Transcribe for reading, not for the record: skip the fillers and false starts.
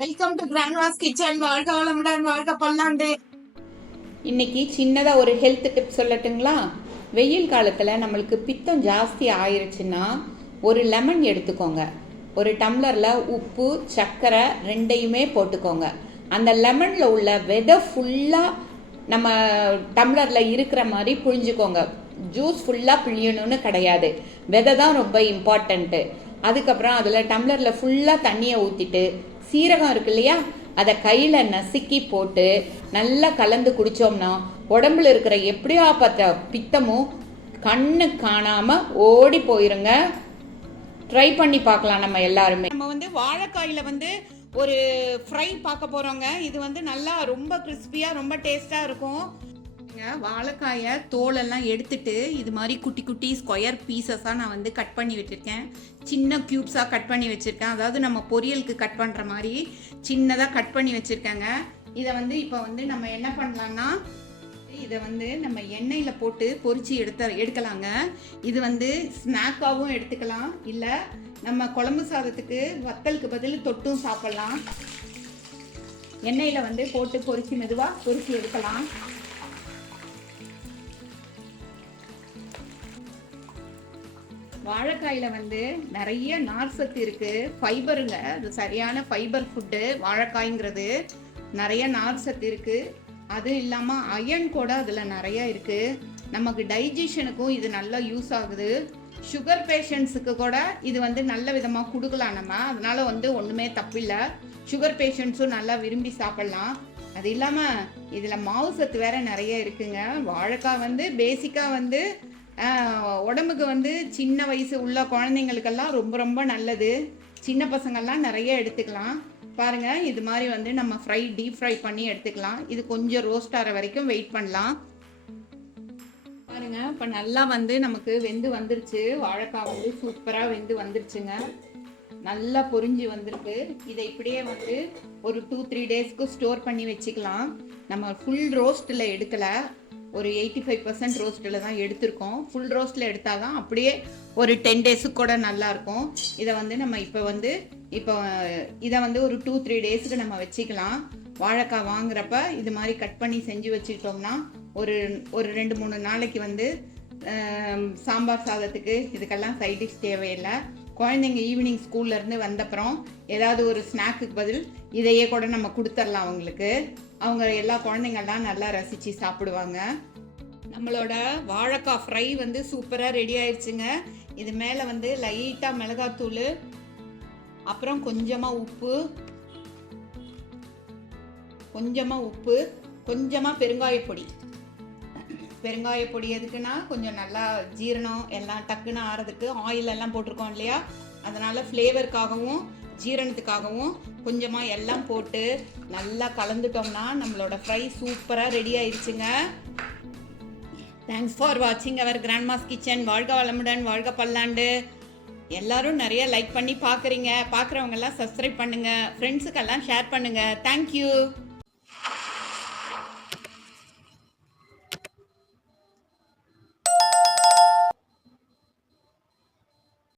Welcome to Grandma's kitchen. வாழ்க வளமுடன், வாழ்க பல்லாண்டு. இன்னைக்கு சின்னதாக ஒரு ஹெல்த் டிப் சொல்லட்டுங்களா? வெயில் காலத்தில் நம்மளுக்கு பித்தம் ஜாஸ்தி ஆயிருச்சுன்னா ஒரு லெமன் எடுத்துக்கோங்க. ஒரு டம்ளரில் உப்பு சர்க்கரை ரெண்டையுமே போட்டுக்கோங்க. அந்த லெமனில் உள்ள விதை ஃபுல்லாக நம்ம டம்ளரில் இருக்கிற மாதிரி புழிஞ்சுக்கோங்க. ஜூஸ் ஃபுல்லாக பிழியணும்னு கிடையாது, விதை தான் ரொம்ப இம்பார்ட்டண்ட்டு. அதுக்கப்புறம் அதில் டம்ளரில் ஃபுல்லாக தண்ணியை ஊற்றிட்டு சீரகம் இருக்கு இல்லையா, அதை கையில் நசுக்கி போட்டு நல்லா கலந்து குடித்தோம்னா உடம்புல இருக்கிற எப்படியா பார்த்த பித்தமும் கண்ணு காணாமல் ஓடி போயிருங்க. ட்ரை பண்ணி பார்க்கலாம் நம்ம எல்லாருமே. நம்ம வாழைக்காயில் ஒரு ஃப்ரை பார்க்க போகிறோங்க. இது நல்லா ரொம்ப கிறிஸ்பியாக ரொம்ப டேஸ்ட்டாக இருக்கும். வாழைக்காயை தோலெல்லாம் எடுத்துட்டு இது மாதிரி குட்டி குட்டி ஸ்கொயர் பீசஸாக நான் கட் பண்ணி வச்சுருக்கேன். சின்ன க்யூப்ஸாக கட் பண்ணி வச்சுருக்கேன். அதாவது நம்ம பொரியலுக்கு கட் பண்ணுற மாதிரி சின்னதாக கட் பண்ணி வச்சுருக்கேங்க. இதை இப்போ நம்ம என்ன பண்ணலான்னா, இதை நம்ம எண்ணெயில் போட்டு பொரிச்சு எடுக்கலாங்க. இது ஸ்நாக்காகவும் எடுத்துக்கலாம், இல்லை நம்ம குழம்பு சாதத்துக்கு வத்தலுக்கு பதில் தொட்டும் சாப்பிட்லாம். எண்ணெயில் போட்டு பொரிச்சு மெதுவாக பொரிச்சு எடுக்கலாம். வாழைக்காயில் நிறைய நார் சத்து இருக்குது, ஃபைபருங்க. அது சரியான ஃபைபர் ஃபுட்டு. வாழைக்காய்ங்கிறது நிறைய நார் சத்து இருக்குது. அது இல்லாமல் அயன் கூட அதில் நிறைய இருக்குது. நமக்கு டைஜஷனுக்கும் இது நல்லா யூஸ் ஆகுது. சுகர் பேஷண்ட்ஸுக்கு கூட இது நல்ல விதமாக கொடுக்கலாம் நம்ம. அதனால் ஒன்றுமே தப்பில்லை. சுகர் பேஷண்ட்ஸும் நல்லா விரும்பி சாப்பிட்லாம். அது இல்லாமல் இதில் மாவு சத்து வேறு நிறைய இருக்குங்க. வாழைக்காய் பேசிக்காக உடம்புக்கு சின்ன வயசு உள்ள குழந்தைங்களுக்கெல்லாம் ரொம்ப ரொம்ப நல்லது. சின்ன பசங்கள்லாம் நிறைய எடுத்துக்கலாம். பாருங்கள், இது மாதிரி நம்ம டீப் ஃப்ரை பண்ணி எடுத்துக்கலாம். இது கொஞ்சம் ரோஸ்ட் ஆகிற வரைக்கும் வெயிட் பண்ணலாம். பாருங்கள், இப்போ நல்லா நமக்கு வெந்து வந்துருச்சு. வாழைக்காய் சூப்பராக வெந்து வந்துருச்சுங்க. நல்லா பொரிஞ்சு வந்திருக்கு. இதை இப்படியே ஒரு 2-3 டேஸ்க்கு ஸ்டோர் பண்ணி வச்சுக்கலாம். நம்ம ஃபுல் ரோஸ்ட்டில் எடுக்கலை, ஒரு 85% ரோஸ்ட்டில் தான் எடுத்திருக்கோம். ஃபுல் ரோஸ்ட்டில் எடுத்தால் தான் அப்படியே ஒரு 10 டேஸுக்கு கூட நல்லாயிருக்கும். இதை நம்ம இப்போ இதை ஒரு 2-3 டேஸுக்கு நம்ம வச்சுக்கலாம். வாழைக்காய் வாங்குறப்ப இது மாதிரி கட் பண்ணி செஞ்சு வச்சுக்கிட்டோம்னா ஒரு 2-3 நாளைக்கு சாம்பார் சாதத்துக்கு இதுக்கெல்லாம் சைட் டிஷ் தேவையில்லை. குழந்தைங்க ஈவினிங் ஸ்கூல்லேருந்து வந்தப்புறம் ஏதாவது ஒரு ஸ்நாக்குக்கு பதில் இதையே கூட நம்ம கொடுத்துடலாம் அவங்களுக்கு. அவங்க எல்லா குழந்தைங்கள்லாம் நல்லா ரசித்து சாப்பிடுவாங்க. நம்மளோட வாழைக்காய் ஃப்ரை சூப்பராக ரெடி ஆயிடுச்சுங்க. இது மேலே லைட்டாக மிளகாத்தூள், அப்புறம் கொஞ்சமாக உப்பு, கொஞ்சமாக பெருங்காயப்பொடி எதுக்குன்னா கொஞ்சம் நல்லா ஜீரணம் எல்லாம் டக்குன்னு ஆறதுக்கு. ஆயில் எல்லாம் போட்டிருக்கோம் இல்லையா, அதனால் ஃப்ளேவருக்காகவும் ஜீரணத்துக்காகவும் கொஞ்சமாக எல்லாம் போட்டு நல்லா கலந்துட்டோம்னா நம்மளோட ஃப்ரை சூப்பராக ரெடி ஆயிடுச்சுங்க. தேங்க்ஸ் ஃபார் வாட்சிங் அவர் கிராண்ட்மாஸ் கிச்சன். வாழ்க வளமுடன், வாழ்க பல்லாண்டு. எல்லாரும் நிறைய லைக் பண்ணி பார்க்குறவங்க எல்லாம் சப்ஸ்கிரைப் பண்ணுங்கள், ஃப்ரெண்ட்ஸுக்கெல்லாம் ஷேர் பண்ணுங்கள். தேங்க்யூ.